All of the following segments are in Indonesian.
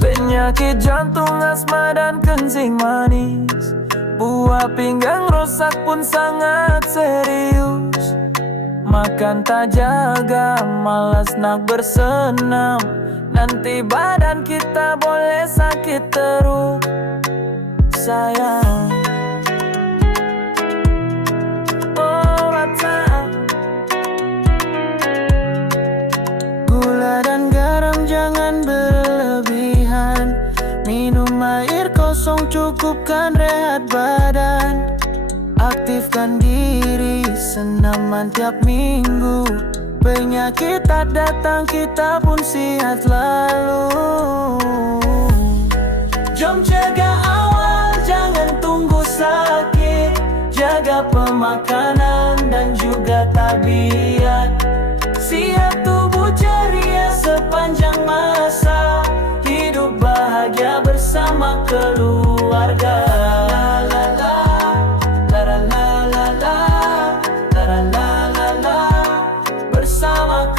Penyakit jantung, asma dan kencing manis. Buah pinggang rosak pun sangat serius Makan tak jaga, malas nak bersenam. Nanti badan kita boleh sakit terus Sayang. Oh Gula dan garam jangan berlebihan. Minum air kosong cukupkan rehat badan. Aktifkan diri senaman tiap minggu. Penyakit tak datang kita pun sihat lalu. Jom jaga awal jangan tunggu sakit. Jaga pemakanan dan juga tabiat. Siap tubuh ceria sepanjang masa. Hidup bahagia bersama keluarga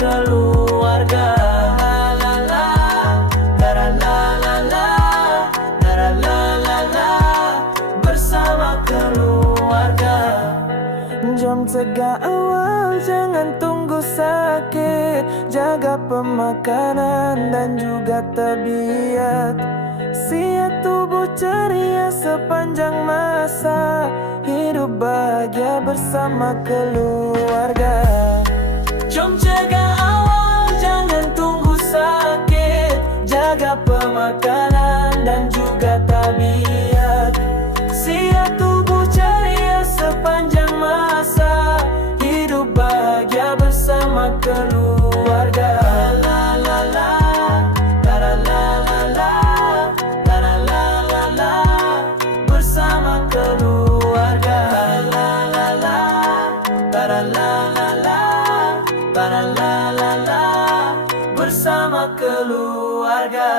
keluarga. Bersama keluarga. Jom cegah awal, jangan tunggu sakit. Jaga pemakanan dan juga tabiat. Siap tubuh ceria sepanjang masa. Hidup bahagia bersama keluarga. Jom jaga Jaga pemakanan dan juga tabiat. Siap tubuh ceria sepanjang masa. Hidup bahagia bersama keluarga. Bersama keluarga